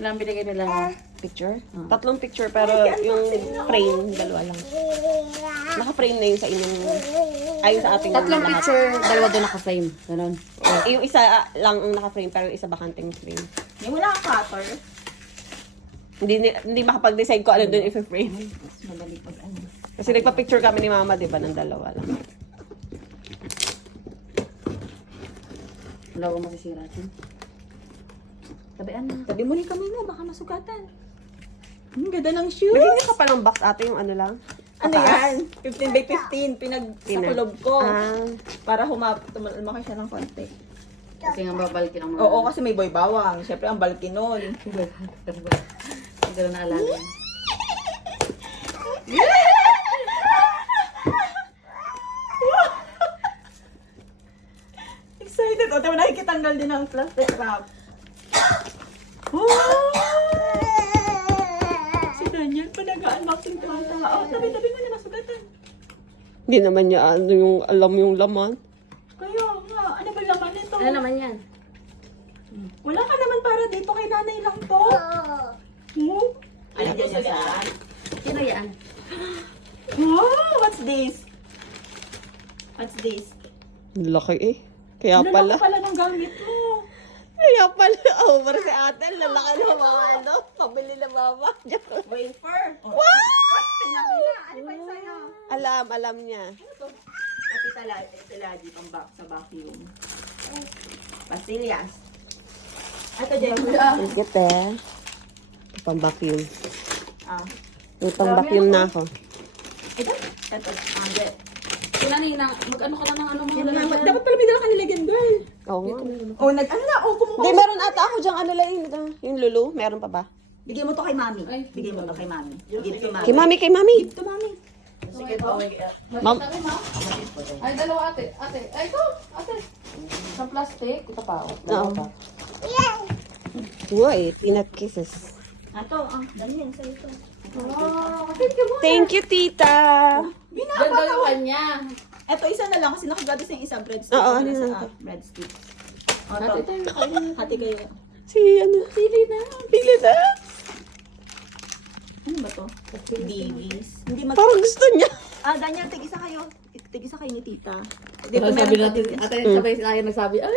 Ilang binigay nila picture? Tatlong picture pero yung frame, dalawa lang. Naka-frame na yun sa inyong, ayun sa ating Tatlong lahat. picture, dalawa doon naka-frame. Ganon. Yung isa lang ang naka-frame pero yung isa bakanting frame. Yung wala kang cutter. Hindi makapag-decide ko ano doon i-frame. Mas madali pag ano. Kasi nagpa-picture kami ni mama, di ba, ng dalawa lang. Wala akong masisira dyan. Tabian na. Sabi mo ni kamay mo, baka masugatan. Ang ganda ng shoes. Bigyan ka pa ng box ate yung ano lang. Ano yan? 15 by 15. Sa kulob ko. Ah, Para lumaki siya ng konti. Kasi nga babalikin ang mga... Oo, kasi may boy bawang. Siyempre, ang balki nun. Hindi ko na alaga. Excited. O, tayo nakikitanggal din ang plastic wrap. Wow! Si Daniel pa nag-unboxing to ang tao. Tabi-tabi mo na masugatan. hindi naman niya ano yung alam yung laman. Kaya nga, ano ba laman nito? Ano naman yan? Wala ka naman para dito kay nanay lang to. Hmm? Ano dyan sa saan? Sino yan? Wow! What's this? What's this? Laki eh. Kaya pala. Lalaki pala ng gamit mo. Kaya pala. Over si ate. Lalaki na mga ano. Pabili na mama. Wafer. What? Tinabi na. Ano ba yung sa'yo? alam niya. Ano to? Ati talaji sa vacuum. Pastillas. Ito dyan. Higit eh. Ito pang vacuum. Ah. May pang vacuum na ako. Ito? Ito. Dyan. Sinanina, mag-ano ka na ng ano mga Dapat pala may dala ka nilagyan, girl. Oo nga. Oh, ano na? Oh, kumuha. Hindi, meron ata ako dyan. Ano lang yung lulu. Meron pa ba? Bigyan mo to kay mami. Ay. Bigyan mo to kay mami. Give to mami. Kay mami. Give to mami. Sige po. Ma'am. Ay, dalawa ate. Ate. Ay, ito. Ate. Sa plastic. Ito pa. Oh. Oo. Dalawa pa. Uy, peanut kisses. Ato, Daniel, sa'yo to. Oh, thank you mo. Thank you, tita. Ganda niya. Ito, isa na lang kasi nakagadis yung isa breadstick. Oo, Wala ano sa, na to? breadstick. Ate, ito yung Hati kayo. Si ano? Pili na. Pili na. Ano ba to? Divis. Hindi mag... Parang gusto niya. Daniel, tig-isa kayo. Tig-isa kayo ni tita. Diba sabi natin, ate, sabay tayo nagsabi, ay,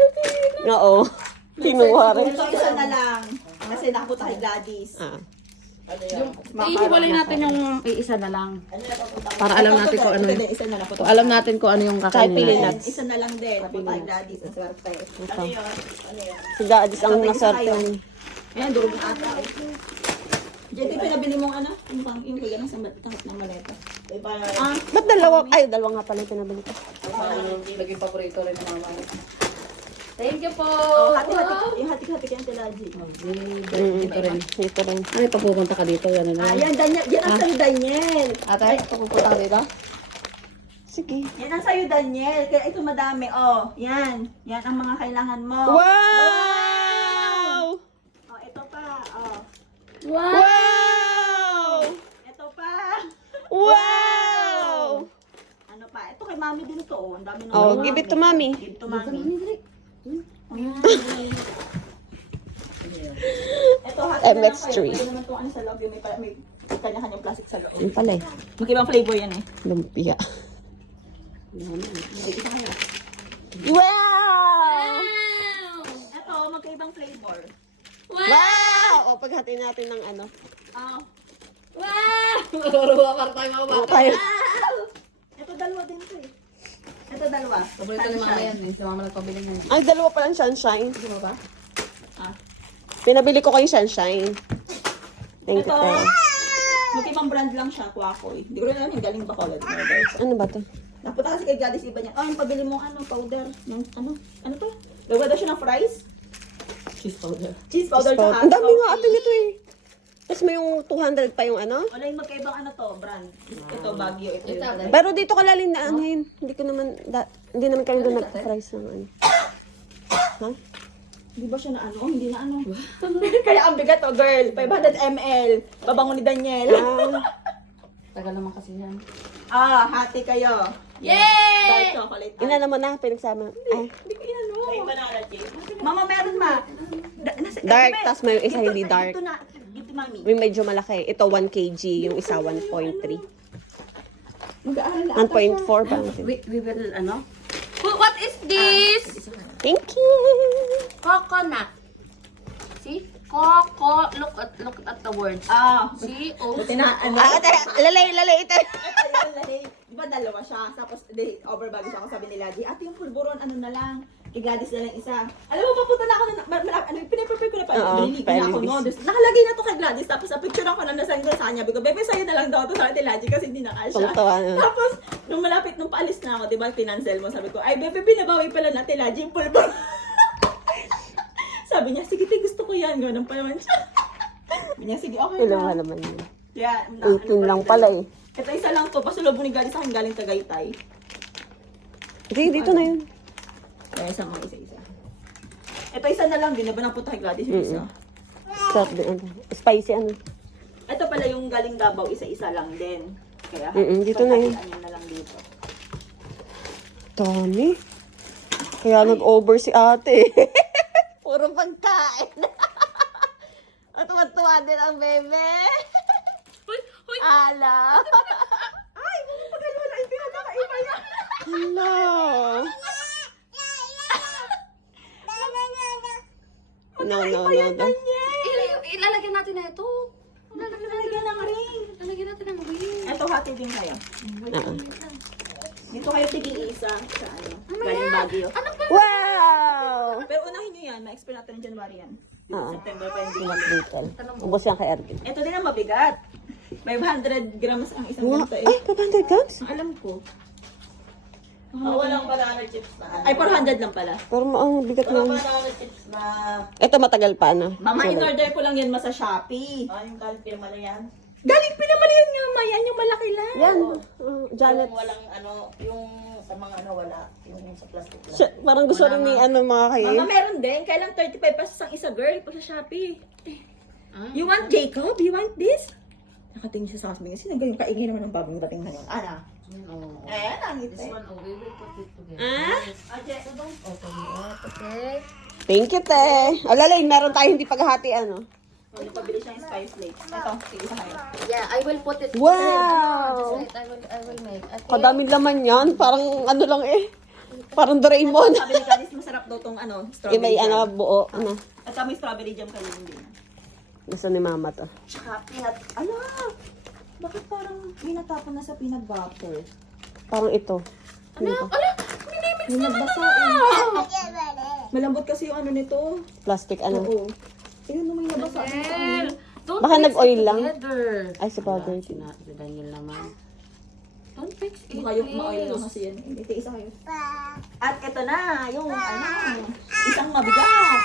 Oo. Kinuha rin. Ito, isa na lang. Kasi nakapunta kay Gladys. Ah. ihiwalay natin yung isa na lang. Para alam natin kung ano. Ito, isa na lang. Kung alam natin kung ano yung Kahit kakainin pili natin. nuts. Isa na lang din. Napunta kay Gladys. Ang swerte. Ano yun? Ano yun? Si Gadis ang maswerte. Ayan, durog na ata. Diyan, di pinabili mong ano? Yung kaya ng sambat ng maleta. Ba't dalawa? Ay, dalawa nga pala yung pinabili ko. Naging paborito rin ng mama. Thank you po. Hati-hati. Yung hati-hati kayong tilaji. Dito rin. Dito rin. Ay, pag pupunta ka dito, yan na. Ayan, Daniel. Yan ang sa'yo, Daniel. Ate, pag pupunta ka dito? Sige. Yan ang sa'yo, Daniel. Kaya ito madami. Oh, yan. Yan ang mga kailangan mo. Wow! Oh, ito pa. Oh, Wow! ito pa. Wow! Ano pa? Ito kay mami din to. Oh, ang dami ng Oh, give it to mommy. Give to mami. Ito, hati na lang MX3. kayo. Pwede naman itong ano sa loob. Yung may kanya-kanyang plastic sa loob. Yun pala eh. Magkibang flavor yan eh. Lumpia. Ito kaya. Wow! Ito, magkaibang flavor. Wow! O, paghati natin ng ano. Ah, Maruruwa para tayo mga Ano tayo? ito dalawa din to eh. Ito dalawa. Paborito ni mama yan eh. Si mama nagpabili niyan. Ay, dalawa palang sunshine. Gusto mo ba? Ah. Pinabili ko kayo sunshine. Thank you, Ito, Tay. magkaibang brand lang siya, Quacoy. Hindi ko rin alam yung galing Bacolod. Ano ba to? Napunta kasi kay Gladys iba niya. Oh, yung pabili mong ano, powder. Yung ano to? Gawa daw siya ng fries? Cheese powder. Cheese powder Spot. tsaka Ang dami nga coffee. ate nito eh. Tapos may yung 200 pa yung ano. Wala yung magkaibang ano to, brand. Ito, Baguio. Ito yung Ito, brand. Pero dito ka lalim na ano yun. Hindi ko naman, hindi naman kayo doon nag-price ng ano. Ha? Di ba siya na ano? Hindi na ano. Kaya ang bigat to, girl. 500 ml. Babango ni Daniel. Tagal naman kasi yan. Hati kayo. Yay! Dark chocolate. Inano mo na, pinagsama. Ay, Hindi ko inano. Mama, meron ma. Dark, tas may isa hindi dark. Ito na, dito mami. May medyo malaki. Ito 1 kg, yung isa 1.3. Mag-aaral na. 1.4 ba? We will, ano? What is this? Thank you! Coconut. See? Coco. Look at the words. See? Oh. Buti na, ano. Lalay ito. Ayun, lahi. Di ba dalawa siya? Tapos, overbag siya ako, sabi ni Ladi. Ate, yung pulburon, ano na lang. Kay Gladys na lang isa. Alam mo, papunta na ako pinaprepare ko na pa. Oo, Naliligo na ako, no? palibis. Nakalagay na to kay Gladys. Tapos, sa picture ako na nasend ko sa kanya. Bigo, bebe, sa'yo na lang daw to sa atin, Ladi, kasi hindi na kasya. Tungtawa na. Tapos, nung malapit, nung paalis na ako, di ba, pinansel mo, sabi ko, ay, bebe, binabawi pala natin, Ladi, yung pulburon. Sabi niya, sige, te, gusto ko yan. Ganun pa naman siya. Sabi niya, sige, okay Ilan na. naman yun? Yeah, 18 lang pala eh. Ito isa lang to. Pasulubong ni Gladys sa akin galing Tagaytay. Hindi, dito na yun. Kaya isa mga isa-isa. Ito isa na lang din. Diba napunta kay Gladys yung isa? Start din. Spicy ano. Ito pala yung galing Davao, isa-isa lang din. Kaya, Dito na yun. pagkatian na lang dito. Dami. Kaya nag-over si ate. Puro pagkain. At tuwa din ang bebe. Ala. Ay, mga pagkaliwa na pinagkakaiba niya. Hello. No. Ilalagyan natin na ito. Nalagyan ng ring. Ilalagyan natin ng ring. Ito, hati din kayo. Dito kayo tigil-isa sa ano. Galing Baguio. Ano ba? Wow! Pero unahin nyo yan. Ma-expire natin ng January yan. September pa yung Mas little. Ubos yan kay Erwin. Ito din ang mabigat. 500 grams ang isang Wow. ganito eh. Ay, 500 grams? Ang alam ko. Walang banana chips na. Ay, 400 lang pala. Pero ang bigat Walang na. banana chips na. Ito matagal pa, ano? Mama, in-order ko lang yan sa Shopee. Yung kalpirma na yan. Galing pinamalihan nga, Ma. Yan yung malaki lang. Yan. Janet. Yung walang ano, yung sa mga ano wala. Yung sa plastic lang. Siya, parang gusto rin ni ano mga kayo. Mama, meron din. Kailang 35 pesos ang isa, girl. Pag sa Shopee. You want Jacob? You want this? Nakatingin siya sa kasmi. Kasi nagayong kaingay naman ng bagong dating ngayon. Ana. Eh, nangit eh. One, we will put it together. Ah? Okay. Thank you, te. Alalay, meron tayo hindi paghahati, ano? Ano, pabili siya yung spice flakes. Ito, sige sa kayo. Yeah, I will put it. Wow! Just wait, I will make. Okay. Kadaming laman yan. Parang ano lang eh. Parang Doraemon. Sabi ni Gladys, masarap daw tong ano, strawberry May jam. ano, buo. Ano? At may strawberry jam kayo din. Gusto ni mama to. Tsaka peanut, ala! Bakit parang may natapon na sa peanut butter? Parang ito. Ano? Ala! May nagbasa eh. Malambot kasi yung ano nito. Plastic, ano. Oo. Ayun, may nabasa. Daniel! Don't Baka mix nag-oil it lang. together. Ay, si powder. Si Daniel naman. Don't fix it, Baka yung ma-oil ko please. kasi yan. Ito isa kayo. At ito na, yung ano, isang mabigat.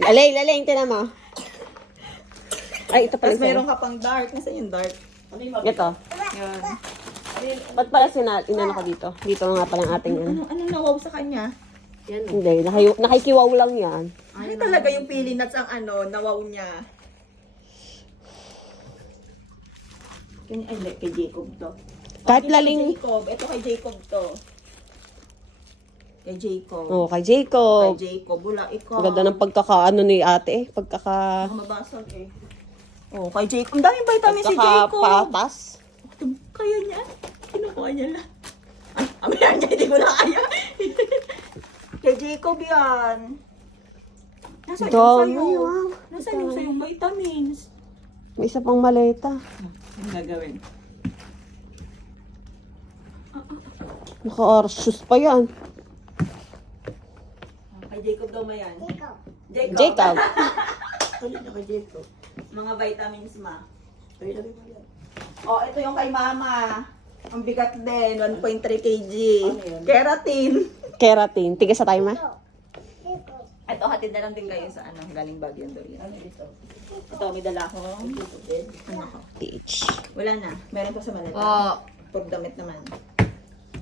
Lalay, tinan mo. Ay, ito pala Tapos siya. mayroon ka pang dark. Nasaan yung dark? Ano yung mabigat? Ito. Yan. Ba't pala inano ko dito? Dito nga pala ang ating ano. Anong nawaw sa kanya? Yan. Hindi, nakikiwaw lang yan. Ay, talaga yung pili nuts ang ano, nawaw niya. Yan, ay, like kay Jacob to. Kahit Kay laling... Jacob. Ito kay Jacob to. Kay Jacob. Oh, kay Jacob. Kay Jacob. Wala, ikaw. Ang ganda ng pagkakaano ni ate eh. Pagkaka... Mabasag eh. Oh, kay Jacob. Ang daming vitamin si Jacob. Pagkakapatas. Kaya niya. Kinukuha niya lang. Ay, amaya niya. Hindi ko na kaya. Kay Jacob yan. Nasaan yung Dami, sa'yo? wow. Nasaan yung sa'yong vitamins? May isa pang maleta. Ang gagawin? Naka-arsus pa yan. Kay Jacob daw mayan. Jacob. Jacob. Tuloy na kay Jacob. Mga vitamins ma. Ay, lagay mo yan. Oh, ito yung kay mama. Ang bigat din. 1.3 kg. Ano yan? Keratin. Keratin. Tiga sa tayo, ma? Ito, hatid na lang din kayo sa ano, galing Baguio doon. Ano ito? Ito, may dala akong ano ko. Teach. Wala na. Meron pa sa maleta. Oh, For damit naman.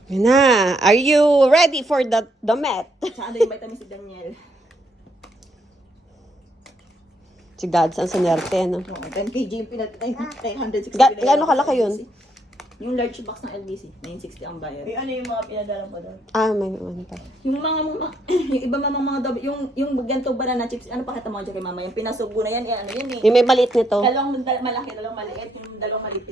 Yun na. Are you ready for the met? Tsaka ano yung vitamin si Daniel. Si Dad, saan sa nerte, ano? Oo, 10 kg yung pinat... Ay, 960. Gaano kalaki yun? Yung large box ng LBC, 960 ang bayad. May ano yung mga pinadala mo doon? May ano pa. Yung yung iba mga double, yung ganito banana chips, ano pakita mo dyan kay mama? Yung pinasubo na yan, ano yan eh. Yung may maliit nito. Dalawang malaki, dalawang maliit, yung dalawang maliit.